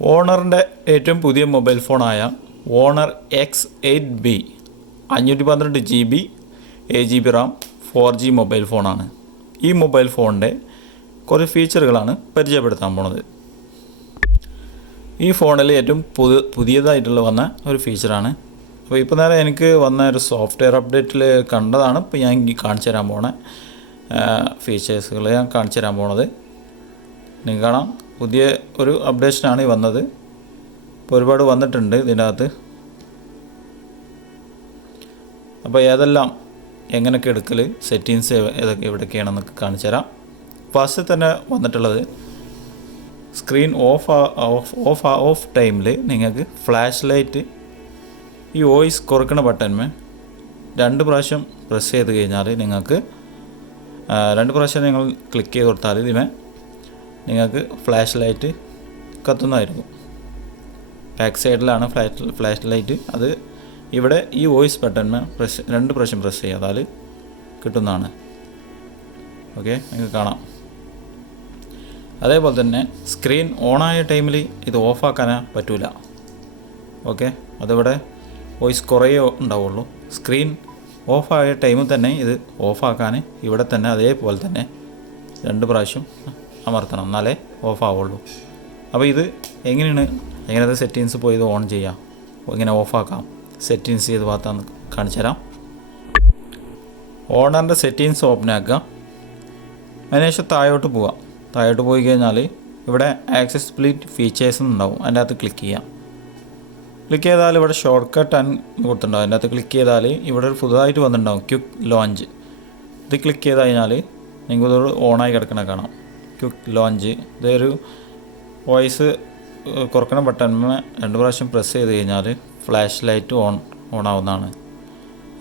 ഓണറിൻ്റെ ഏറ്റവും പുതിയ മൊബൈൽ ഫോണായ Honor X8b 512 GB 8 GB RAM 4G mobile ഫോണാണ്. ഈ മൊബൈൽ ഫോണിൻ്റെ കുറച്ച് ഫീച്ചറുകളാണ് പരിചയപ്പെടുത്താൻ പോണത്. ഈ ഫോണിൽ ഏറ്റവും പുതിയതായിട്ടുള്ള വന്ന ഒരു ഫീച്ചറാണ്. അപ്പോൾ ഇപ്പോൾ നേരെ എനിക്ക് വന്ന ഒരു സോഫ്റ്റ്വെയർ അപ്ഡേറ്റിൽ കണ്ടതാണ്. ഇപ്പോൾ ഞാൻ കാണിച്ചു തരാൻ പോണ ഫീച്ചേഴ്സുകൾ ഞാൻ കാണിച്ചു തരാൻ പോണത്. നിങ്ങൾക്ക് കാണാം, പുതിയ ഒരു അപ്ഡേഷനാണ് ഈ വന്നത്. ഇപ്പോൾ ഒരുപാട് വന്നിട്ടുണ്ട് ഇതിൻ്റെ അകത്ത്. അപ്പോൾ ഏതെല്ലാം എങ്ങനെയൊക്കെ എടുക്കൽ, സെറ്റിങ്സ് ഏതൊക്കെ എവിടെയൊക്കെയാണെന്നൊക്കെ കാണിച്ചു തരാം. ഫസ്റ്റ് തന്നെ വന്നിട്ടുള്ളത് സ്ക്രീൻ ഓഫ് ടൈമിൽ നിങ്ങൾക്ക് ഫ്ലാഷ് ലൈറ്റ് ഈ വോയിസ് കുറക്കുന്ന ബട്ടൺമേ 2 പ്രാവശ്യം പ്രസ് ചെയ്ത് കഴിഞ്ഞാൽ നിങ്ങൾക്ക് 2 പ്രാവശ്യം നിങ്ങൾ ക്ലിക്ക് ചെയ്ത് കൊടുത്താൽ ഇതിമേ നിങ്ങൾക്ക് ഫ്ലാഷ് ലൈറ്റ് കത്തുന്നതായിരിക്കും. ബാക്ക് സൈഡിലാണ് ഫ്ലാഷ് ലൈറ്റ്. അത് ഇവിടെ ഈ വോയിസ് ബട്ടൺമേ 2 പ്രാവശ്യം പ്രസ് ചെയ്താൽ കിട്ടുന്നതാണ്. ഓക്കെ, നിങ്ങൾക്ക് കാണാം. അതേപോലെ തന്നെ സ്ക്രീൻ ഓണായ ടൈമിൽ ഇത് ഓഫാക്കാനേ പറ്റില്ല. ഓക്കെ, അതിവിടെ വോയിസ് കുറേ ഉണ്ടാവുള്ളൂ. സ്ക്രീൻ ഓഫായ ടൈമിൽ തന്നെ ഇത് ഓഫാക്കാൻ ഇവിടെ തന്നെ അതേപോലെ തന്നെ 2 പ്രാവശ്യം അമർത്തണം, എന്നാലേ ഓഫാവുള്ളൂ. അപ്പോൾ ഇത് എങ്ങനെയത് സെറ്റിങ്സ് പോയി ഇത് ഓൺ ചെയ്യാം, എങ്ങനെ ഓഫാക്കാം, സെറ്റിങ്സ് ചെയ്ത് ഭാഗത്താന്ന് കാണിച്ചു തരാം. ഓണറിൻ്റെ സെറ്റിങ്സ് ഓപ്പൺ ആക്കുക. അതിനുശേഷം താഴോട്ട് പോവാം. താഴോട്ട് പോയി കഴിഞ്ഞാൽ ഇവിടെ ആക്സസിബിലിറ്റി ഫീച്ചേഴ്സ് ഉണ്ടാവും. അതിൻ്റെ അകത്ത് ക്ലിക്ക് ചെയ്യാം. ക്ലിക്ക് ചെയ്താൽ ഇവിടെ ഷോർട്ട് കട്ട് കൊടുത്തിട്ടുണ്ടാവും. അതിൻ്റെ അകത്ത് ക്ലിക്ക് ചെയ്താൽ ഇവിടെ ഒരു പുതുതായിട്ട് വന്നിട്ടുണ്ടാവും ക്വിക്ക് ലോഞ്ച്. ഇത് ക്ലിക്ക് ചെയ്ത് കഴിഞ്ഞാൽ നിങ്ങൾക്ക് ഇതൊരു ഓണായി കിടക്കണ കാണാം. ക്വിക്ക് ലോഞ്ച് ഇതൊരു വോയിസ് കുറക്കണ ബട്ടണിന് 2 പ്രാവശ്യം പ്രസ് ചെയ്ത് കഴിഞ്ഞാൽ ഫ്ലാഷ് ലൈറ്റ് ഓൺ ആവുന്നതാണ്.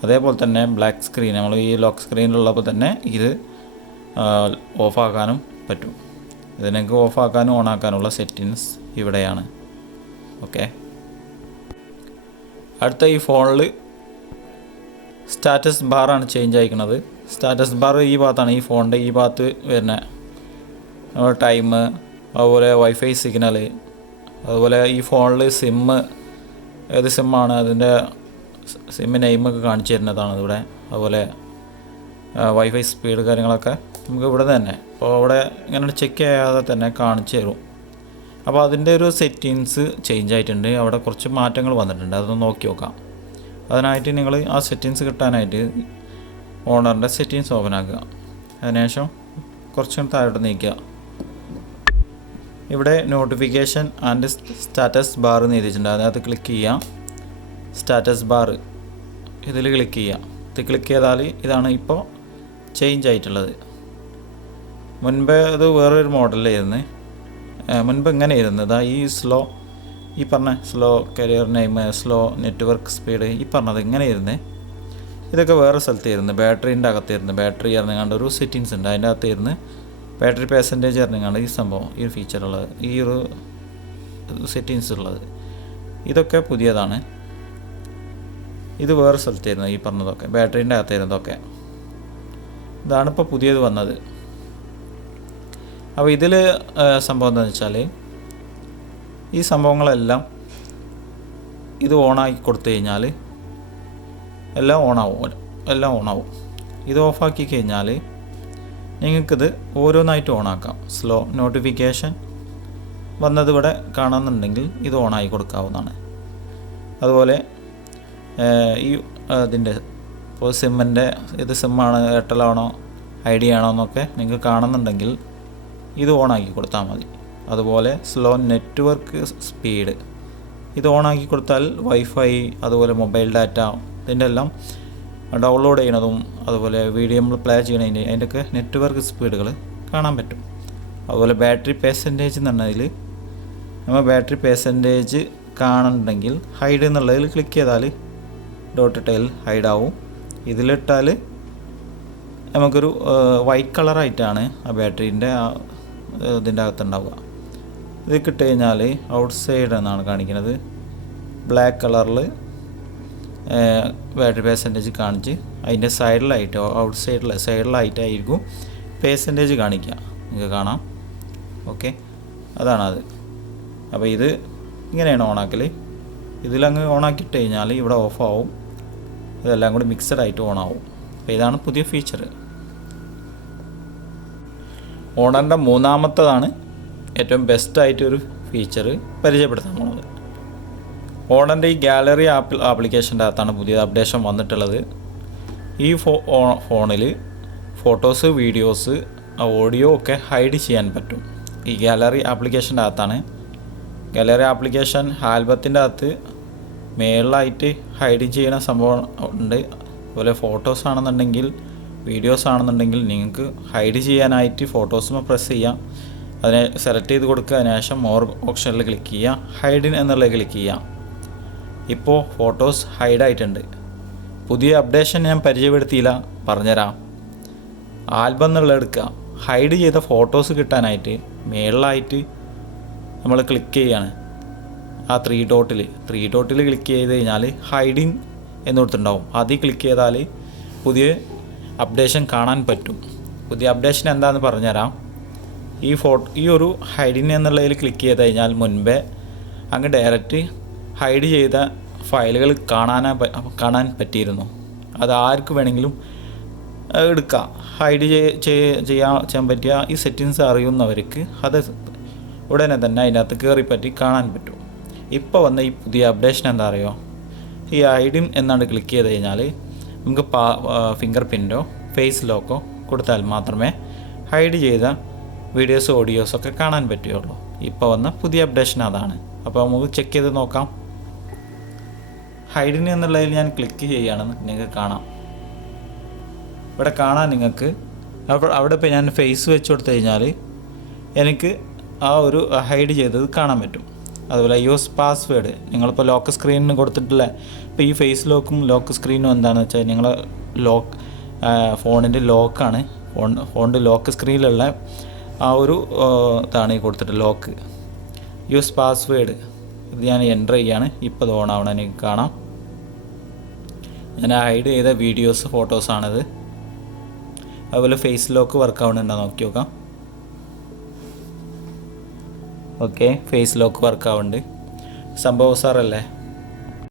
അതേപോലെ തന്നെ ബ്ലാക്ക് സ്ക്രീൻ, നമ്മൾ ഈ ലോക്ക് സ്ക്രീനിലുള്ളപ്പോൾ തന്നെ ഇത് ഓഫാക്കാനും പറ്റും. ഇതിനൊക്കെ ഓഫാക്കാനും ഓണാക്കാനുള്ള സെറ്റിങ്സ് ഇവിടെയാണ്. ഓക്കെ, അടുത്ത ഈ ഫോണിൽ സ്റ്റാറ്റസ് ബാറാണ് ചേഞ്ച് ആയിരിക്കുന്നത്. സ്റ്റാറ്റസ് ബാർ ഈ ഭാഗത്താണ്, ഈ ഫോണിൻ്റെ ഈ ഭാഗത്ത് വരുന്ന ടൈം, അതുപോലെ വൈഫൈ സിഗ്നൽ, അതുപോലെ ഈ ഫോണിൽ ഏത് സിമ്മാണ് അതിൻ്റെ സിമ്മ് നെയിമൊക്കെ കാണിച്ചു തരുന്നതാണ് ഇവിടെ. അതുപോലെ വൈഫൈ സ്പീഡ് കാര്യങ്ങളൊക്കെ നമുക്ക് ഇവിടെ തന്നെ അപ്പോൾ അവിടെ ഇങ്ങനെ ചെക്ക് ചെയ്യാതെ തന്നെ കാണിച്ചു തരും. അപ്പോൾ അതിൻ്റെ ഒരു സെറ്റിങ്സ് ചേഞ്ച് ആയിട്ടുണ്ട്. അവിടെ കുറച്ച് മാറ്റങ്ങൾ വന്നിട്ടുണ്ട്. അതൊന്ന് നോക്കി നോക്കാം. അതിനായിട്ട് നിങ്ങൾ ആ സെറ്റിങ്സ് കിട്ടാനായിട്ട് ഓണറിൻ്റെ സെറ്റിങ്സ് ഓപ്പൺ ആക്കുക. അതിനുശേഷം കുറച്ചും താഴോട്ട് നീക്കുക. ഇവിടെ നോട്ടിഫിക്കേഷൻ ആൻഡ് സ്റ്റാറ്റസ് ബാർ എന്ന് എഴുതിയിട്ടുണ്ട്. അതിനകത്ത് ക്ലിക്ക് ചെയ്യാം. സ്റ്റാറ്റസ് ബാർ ഇതിൽ ക്ലിക്ക് ചെയ്യാം. ഇത് ക്ലിക്ക് ചെയ്താൽ ഇതാണ് ഇപ്പോൾ ചേഞ്ച് ആയിട്ടുള്ളത്. മുൻപ് അത് വേറൊരു മോഡലായിരുന്നു. മുൻപ് ഇങ്ങനെ ഇരുന്നത് ഈ പറഞ്ഞ slow career name, slow network speed, ഈ പറഞ്ഞത് ഇങ്ങനെ ഇരുന്ന് ഇതൊക്കെ വേറെ സ്ഥലത്തായിരുന്നു. ബാറ്ററീൻ്റെ അകത്തായിരുന്നു. ബാറ്ററി ഇറങ്ങാണ്ട് ഒരു സെറ്റിങ്സ് ഉണ്ട്. അതിൻ്റെ അകത്തായിരുന്നു ബാറ്ററി പെർസെൻറ്റേജ് ഇറങ്ങാണ്ട് ഈ സംഭവം, ഈ ഫീച്ചറുള്ളത്, ഈ ഒരു സെറ്റിങ്സ് ഉള്ളത്. ഇതൊക്കെ പുതിയതാണ്. ഇത് വേറെ സ്ഥലത്തായിരുന്നു ഈ പറഞ്ഞതൊക്കെ, ബാറ്ററീൻ്റെ അകത്തായിരുന്നതൊക്കെ. ഇതാണിപ്പോൾ പുതിയത് വന്നത്. അപ്പോൾ ഇതിൽ സംഭവം എന്താണെന്ന് വെച്ചാൽ ഈ സംഭവങ്ങളെല്ലാം ഇത് ഓണാക്കി കൊടുത്തു കഴിഞ്ഞാൽ എല്ലാം ഓണാവും. ഇത് ഓഫാക്കി കഴിഞ്ഞാൽ നിങ്ങൾക്കിത് ഓരോന്നായിട്ട് ഓണാക്കാം. സ്ലോ നോട്ടിഫിക്കേഷൻ വന്നത് ഇവിടെ കാണുന്നുണ്ടെങ്കിൽ ഇത് ഓണാക്കി കൊടുക്കാവുന്നതാണ്. അതുപോലെ ഈ ഇതിൻ്റെ ഇപ്പോൾ സിമ്മിൻ്റെ ഇത് സിമ്മാണ്, എയർടെൽ ആണോ ഐഡിയ ആണോ എന്നൊക്കെ നിങ്ങൾക്ക് കാണുന്നുണ്ടെങ്കിൽ ഇത് ഓണാക്കി കൊടുത്താൽ മതി. അതുപോലെ സ്ലോ നെറ്റ്വർക്ക് സ്പീഡ് ഇത് ഓണാക്കി കൊടുത്താൽ വൈഫൈ, അതുപോലെ മൊബൈൽ ഡാറ്റ, ഇതിൻ്റെ എല്ലാം ഡൗൺലോഡ് ചെയ്യണതും അതുപോലെ വീഡിയോ നമ്മൾ പ്ലേ ചെയ്യണതിൻ്റെ അതിൻ്റെയൊക്കെ നെറ്റ്വർക്ക് സ്പീഡുകൾ കാണാൻ പറ്റും. അതുപോലെ ബാറ്ററി പെർസെൻറ്റേജ് എന്നുള്ളതിൽ നമ്മൾ ബാറ്ററി പെർസെൻറ്റേജ് കാണുന്നുണ്ടെങ്കിൽ ഹൈഡ് എന്നുള്ളതിൽ ക്ലിക്ക് ചെയ്താൽ ഡോട്ട് ഇട്ടാൽ ഹൈഡാവും. ഇതിലിട്ടാൽ നമുക്കൊരു വൈറ്റ് കളറായിട്ടാണ് ആ ബാറ്ററീൻ്റെ ഇതിൻ്റെ അകത്തുണ്ടാവുക. ഇത് കിട്ടി കഴിഞ്ഞാൽ ഔട്ട് സൈഡ് എന്നാണ് കാണിക്കുന്നത്. ബ്ലാക്ക് കളറിൽ ബാറ്ററി പെർസെൻറ്റേജ് കാണിച്ച് അതിൻ്റെ സൈഡിലായിട്ടായിരിക്കും പെർസെൻറ്റേജ് കാണിക്കുക. നിങ്ങൾക്ക് കാണാം. ഓക്കെ, അതാണത്. അപ്പോൾ ഇത് ഇങ്ങനെയാണ് ഓണാക്കൽ. ഇതിലങ്ങ് ഓണാക്കിയിട്ട് കഴിഞ്ഞാൽ ഇവിടെ ഓഫാവും, ഇതെല്ലാം കൂടി മിക്സഡ് ആയിട്ട് ഓണാവും. അപ്പോൾ ഇതാണ് പുതിയ ഫീച്ചർ. ഓണറിൻ്റെ മൂന്നാമത്തതാണ് ഏറ്റവും ബെസ്റ്റായിട്ടൊരു ഫീച്ചർ പരിചയപ്പെടുത്താൻ പോകുന്നത്. ഓണറിൻ്റെ ഈ ഗാലറി ആപ്ലിക്കേഷൻ്റെ അകത്താണ് പുതിയ അപ്ഡേഷൻ വന്നിട്ടുള്ളത്. ഈ ഫോണിൽ ഫോട്ടോസ്, വീഡിയോസ്, ഓഡിയോ ഒക്കെ ഹൈഡ് ചെയ്യാൻ പറ്റും. ഈ ഗാലറി ആപ്ലിക്കേഷൻ്റെ അകത്താണ്. ഗാലറി ആപ്ലിക്കേഷൻ ആൽബത്തിൻ്റെ അകത്ത് മേളിലായിട്ട് ഹൈഡ് ചെയ്യുന്ന സംഭവം ഉണ്ട്. അതുപോലെ ഫോട്ടോസ് ആണെന്നുണ്ടെങ്കിൽ, വീഡിയോസ് ആണെന്നുണ്ടെങ്കിൽ നിങ്ങൾക്ക് ഹൈഡ് ചെയ്യാനായിട്ട് ഫോട്ടോസുമ്പോൾ പ്രസ് ചെയ്യാം. അതിനെ സെലക്ട് ചെയ്ത് കൊടുക്കുക. അതിനുശേഷം മോർ ഓപ്ഷനിൽ ക്ലിക്ക് ചെയ്യുക, ഹൈഡിൻ എന്നുള്ളത് ക്ലിക്ക് ചെയ്യാം. ഇപ്പോൾ ഫോട്ടോസ് ഹൈഡായിട്ടുണ്ട്. പുതിയ അപ്ഡേഷൻ ഞാൻ പരിചയപ്പെടുത്തിയില്ല, പറഞ്ഞുതരാം. ആൽബം എന്നുള്ളത് എടുക്കുക. ഹൈഡ് ചെയ്ത ഫോട്ടോസ് കിട്ടാനായിട്ട് മേളിലായിട്ട് നമ്മൾ ക്ലിക്ക് ചെയ്യാണ്. ആ ത്രീ ഡോട്ടിൽ ക്ലിക്ക് ചെയ്ത് കഴിഞ്ഞാൽ ഹൈഡിങ് എന്ന് കൊടുത്തിട്ടുണ്ടാവും. അതിൽ ക്ലിക്ക് ചെയ്താൽ പുതിയ അപ്ഡേഷൻ കാണാൻ പറ്റും. പുതിയ അപ്ഡേഷൻ എന്താണെന്ന് പറഞ്ഞുതരാം. ഈ ഒരു ഹൈഡിങ് എന്നുള്ളതിൽ ക്ലിക്ക് ചെയ്ത് കഴിഞ്ഞാൽ മുൻപേ അങ്ങ് ഡയറക്റ്റ് ഹൈഡ് ചെയ്ത ഫയലുകൾ കാണാൻ പറ്റിയിരുന്നു. അത് ആർക്ക് വേണമെങ്കിലും എടുക്കാം. ഹൈഡ് ചെയ്യാൻ പറ്റിയ ഈ സെറ്റിങ്സ് അറിയുന്നവർക്ക് അത് ഉടനെ തന്നെ അതിനകത്ത് കയറിപ്പറ്റി കാണാൻ പറ്റും. ഇപ്പോൾ വന്ന ഈ പുതിയ അപ്ഡേഷൻ എന്താ അറിയോ? ഈ ഹൈഡിൻ എന്നാണ് ക്ലിക്ക് ചെയ്ത് കഴിഞ്ഞാൽ നമുക്ക് ഫിംഗർ പ്രിൻറ്റോ ഫേസ് ലോക്കോ കൊടുത്താൽ മാത്രമേ ഹൈഡ് ചെയ്ത വീഡിയോസ്, ഓഡിയോസൊക്കെ കാണാൻ പറ്റുകയുള്ളൂ. ഇപ്പോൾ വന്ന പുതിയ അപ്ഡേഷൻ അതാണ്. അപ്പോൾ നമുക്ക് ചെക്ക് ചെയ്ത് നോക്കാം. ഹൈഡിൻ എന്നുള്ളതിൽ ഞാൻ ക്ലിക്ക് ചെയ്യുകയാണെന്ന് നിങ്ങൾക്ക് കാണാം. ഇവിടെ കാണാൻ നിങ്ങൾക്ക് അവിടെ ഇപ്പോൾ ഞാൻ ഫേസ് വെച്ച് കൊടുത്തു കഴിഞ്ഞാൽ എനിക്ക് ആ ഒരു ഹൈഡ് ചെയ്തത് കാണാൻ പറ്റും. അതുപോലെ യൂസ് പാസ്വേഡ് നിങ്ങളിപ്പോൾ ലോക്ക് സ്ക്രീനിന് കൊടുത്തിട്ടില്ല. ഇപ്പോൾ ഈ ഫേസ് ലോക്കും ലോക്ക് സ്ക്രീനും എന്താണെന്ന് വെച്ചാൽ നിങ്ങൾ ഫോണിൻ്റെ ലോക്കാണ്. ഫോണിൻ്റെ ലോക്ക് സ്ക്രീനിലുള്ള ആ ഒരു ഇതാണ് ഈ കൊടുത്തിട്ട് ലോക്ക്. യൂസ് പാസ്വേഡ് ഇത് ഞാൻ എൻ്റർ ചെയ്യാണ്. ഇപ്പോൾ ഇത് ഓൺ ആവണം, എനിക്ക് കാണാം. ഞാൻ ഹൈഡ് ചെയ്ത വീഡിയോസ്, ഫോട്ടോസാണിത്. അതുപോലെ ഫേസ് ലോക്ക് വർക്ക് ആവുന്നുണ്ടോ നോക്കി നോക്കാം. ഓക്കെ, ഫേസ് ലോക്ക് വർക്ക് ആവുന്നുണ്ട്. സംഭവം സാറല്ലേ.